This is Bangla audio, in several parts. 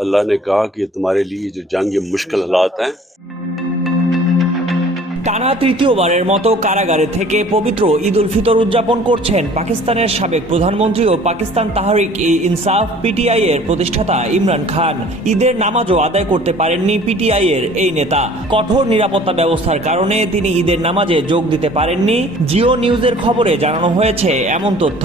अल्लाह ने कहा कि तुम्हारे लिए जो जंग ये मुश्किल हालात हैं টানা তৃতীয়বারের মতো কারাগারে থেকে পবিত্র ঈদ উল ফিতর উদযাপন করছেন পাকিস্তানের সাবেক প্রধানমন্ত্রী ও পাকিস্তান তাহরিক ই ইনসাফ পিটিআই এর প্রতিষ্ঠাতা ইমরান খান ঈদের নামাজও আদায় করতে পারেননি পিটিআই এর এই নেতা কঠোর নিরাপত্তা ব্যবস্থার কারণে তিনি ঈদের নামাজে যোগ দিতে পারেননি জিও নিউজের খবরে জানানো হয়েছে এমন তথ্য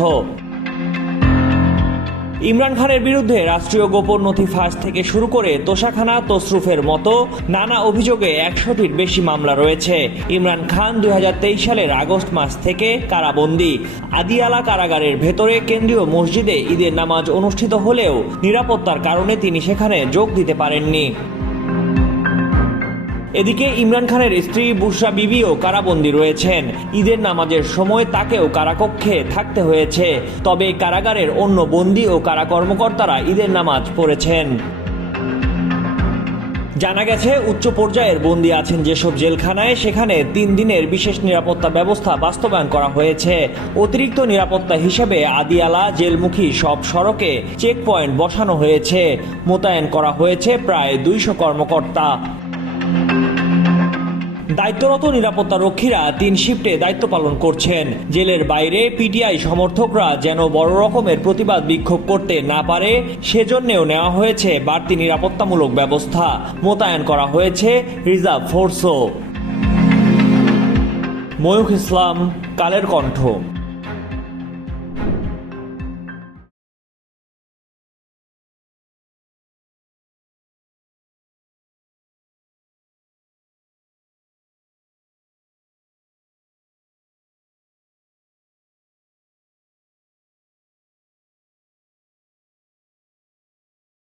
ইমরান খানের বিরুদ্ধে রাষ্ট্রীয় গোপন নথি ফাঁস থেকে শুরু করে তোষাখানা, তসরুফের মতো নানা অভিযোগে একশোটির বেশি মামলা রয়েছে। ইমরান খান দুই হাজার তেইশ সালের আগস্ট মাস থেকে কারাবন্দী। আদিয়ালা কারাগারের ভেতরে কেন্দ্রীয় মসজিদে ঈদের নামাজ অনুষ্ঠিত হলেও নিরাপত্তার কারণে তিনি সেখানে যোগ দিতে পারেননি। এদিকে ইমরান খানের স্ত্রী বুশরা বিবিও কারাবন্দী রয়েছেন। ঈদের নামাজের সময় তাকেও কারাকক্ষে থাকতে হয়েছে। তবে কারাগারের অন্য বন্দী ও কারা কর্মকর্তারা ঈদের নামাজ পড়েছেন। জানা গেছে, উচ্চ পর্যায়ের বন্দী আছেন যেসব জেলখানায় সেখানে তিন দিনের বিশেষ নিরাপত্তা ব্যবস্থা বাস্তবায়ন করা হয়েছে। অতিরিক্ত নিরাপত্তা হিসেবে আদিয়ালা, জেলমুখী সব সড়কে চেক পয়েন্ট বসানো হয়েছে। মোতায়েন করা হয়েছে প্রায় দুইশো কর্মকর্তা। দায়িত্বরত নিরাপত্তা রক্ষীরা তিন শিফটে দায়িত্ব পালন করছেন। জেলের বাইরে পিটিআই সমর্থকরা যেন বড় রকমের প্রতিবাদ বিক্ষোভ করতে না পারে, সেজন্যেও নেওয়া হয়েছে বাড়তি নিরাপত্তামূলক ব্যবস্থা। মোতায়েন করা হয়েছে রিজার্ভ ফোর্সও। ময়ূখ ইসলাম, কালের কণ্ঠ।